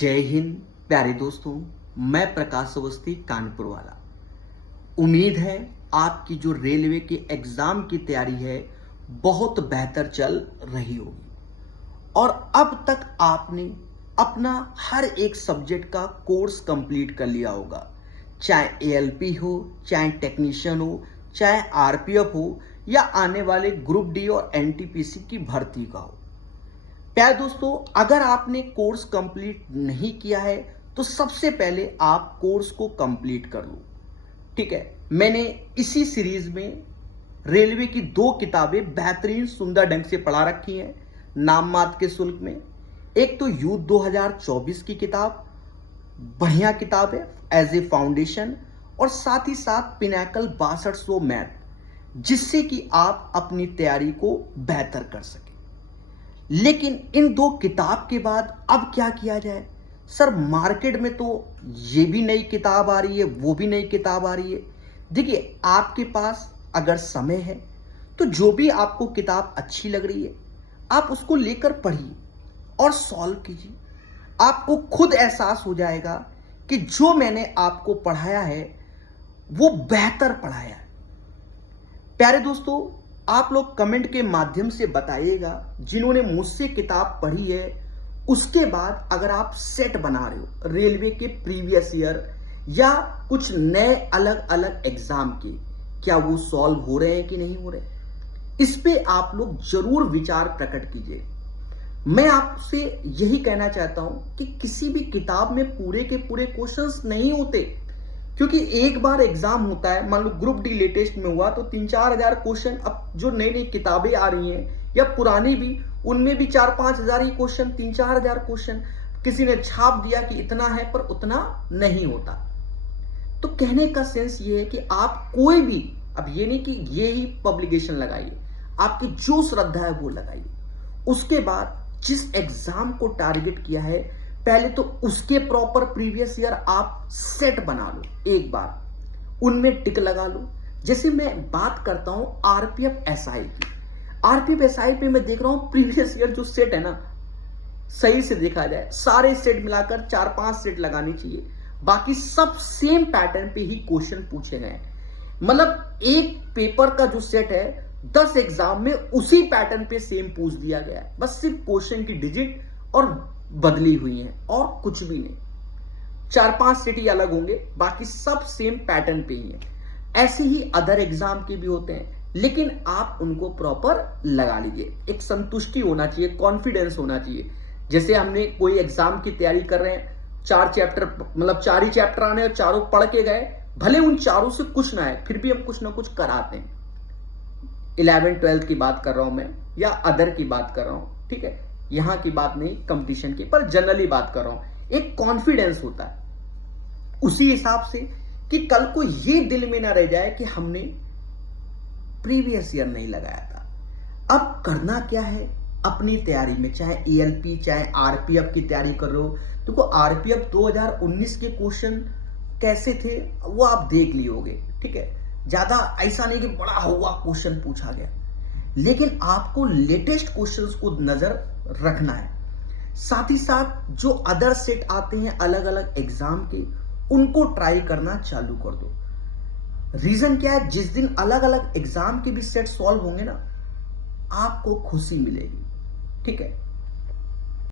जय हिंद प्यारे दोस्तों। मैं प्रकाश अवस्थी कानपुर वाला। उम्मीद है आपकी जो रेलवे के एग्जाम की तैयारी है बहुत बेहतर चल रही होगी और अब तक आपने अपना हर एक सब्जेक्ट का कोर्स कंप्लीट कर लिया होगा, चाहे एएलपी हो, चाहे टेक्नीशियन हो, चाहे आरपीएफ हो या आने वाले ग्रुप डी और एनटीपीसी की भर्ती का हो। प्यारे दोस्तों, अगर आपने कोर्स कंप्लीट नहीं किया है तो सबसे पहले आप कोर्स को कंप्लीट कर लो। ठीक है, मैंने इसी सीरीज में रेलवे की 2 किताबें बेहतरीन सुंदर ढंग से पढ़ा रखी हैं नाम मात्र के शुल्क में। एक तो यूथ 2024 की किताब, बढ़िया किताब है एज ए फाउंडेशन, और साथ ही साथ पिनाकल 6200 मैथ, जिससे कि आप अपनी तैयारी को बेहतर कर सकें। लेकिन इन 2 किताब के बाद अब क्या किया जाए? सर, मार्केट में तो ये भी नई किताब आ रही है, वो भी नई किताब आ रही है। देखिए, आपके पास अगर समय है तो जो भी आपको किताब अच्छी लग रही है आप उसको लेकर पढ़िए और सॉल्व कीजिए। आपको खुद एहसास हो जाएगा कि जो मैंने आपको पढ़ाया है वो बेहतर पढ़ाया है। प्यारे दोस्तों, आप लोग कमेंट के माध्यम से बताइएगा जिन्होंने मुझसे किताब पढ़ी है, उसके बाद अगर आप सेट बना रहे हो रेलवे के प्रीवियस ईयर या कुछ नए अलग अलग एग्जाम के, क्या वो सॉल्व हो रहे हैं कि नहीं हो रहे, इस पे आप लोग जरूर विचार प्रकट कीजिए। मैं आपसे यही कहना चाहता हूं कि किसी भी किताब में पूरे के पूरे क्वेश्चंस नहीं होते, क्योंकि एक बार एग्जाम होता है, मान लो ग्रुप डी लेटेस्ट में हुआ तो 3-4 हजार क्वेश्चन, अब जो नई नई किताबें आ रही हैं या पुरानी भी, उनमें भी 4-5 हजार ही क्वेश्चन, 3-4 हजार क्वेश्चन किसी ने छाप दिया कि इतना है, पर उतना नहीं होता। तो कहने का सेंस ये है कि आप कोई भी, अब ये नहीं कि ये ही पब्लिकेशन लगाइए, आपकी जो श्रद्धा है वो लगाइए। उसके बाद जिस एग्जाम को टारगेट किया है पहले तो उसके प्रॉपर प्रीवियस ईयर आप सेट बना लो, एक बार उनमें टिक लगा लो। जैसे मैं बात करता हूं आरपीएफ एसआई की, आरपीएफ एसआई पे मैं देख रहा हूं प्रीवियस ईयर जो सेट है ना, सही से देखा जाए सारे सेट मिलाकर 4-5 सेट लगानी चाहिए, बाकी सब सेम पैटर्न पे ही क्वेश्चन पूछे गए। मतलब एक पेपर का जो सेट है 10 एग्जाम में उसी पैटर्न पे सेम पूछ दिया गया है, बस सिर्फ क्वेश्चन की डिजिट और बदली हुई हैं और कुछ भी नहीं। 4-5 सेट ही अलग होंगे, बाकी सब सेम पैटर्न पे ही है। ऐसे ही अदर एग्जाम के भी होते हैं, लेकिन आप उनको प्रॉपर लगा लीजिए। एक संतुष्टि होना चाहिए, कॉन्फिडेंस होना चाहिए। जैसे हमने कोई एग्जाम की तैयारी कर रहे हैं, 4 चैप्टर, मतलब 4 ही चैप्टर आने और चारों पढ़ के गए, भले उन चारों से कुछ ना आए फिर भी हम कुछ ना कुछ कराते हैं। 11th-12th की बात कर रहा हूं मैं, या अदर की बात कर रहा हूं, ठीक है, यहां की बात नहीं कंपटीशन की, पर जनरली बात कर रहा हूं। एक कॉन्फिडेंस होता है उसी हिसाब से कि कल को ये दिल में ना रह जाए कि हमने प्रीवियस ईयर नहीं लगाया था। अब करना क्या है अपनी तैयारी में, चाहे एएलपी चाहे आरपीएफ की तैयारी कर रहे हो, तो आरपीएफ 2019 के क्वेश्चन कैसे थे वो आप देख लियोगे। ठीक है, ज्यादा ऐसा नहीं कि बड़ा हुआ क्वेश्चन पूछा गया, लेकिन आपको लेटेस्ट क्वेश्चंस को नजर रखना है। साथ ही साथ जो अदर सेट आते हैं अलग अलग एग्जाम के, उनको ट्राई करना चालू कर दो। रीजन क्या है, जिस दिन अलग अलग एग्जाम के भी सेट सॉल्व होंगे ना, आपको खुशी मिलेगी। ठीक है,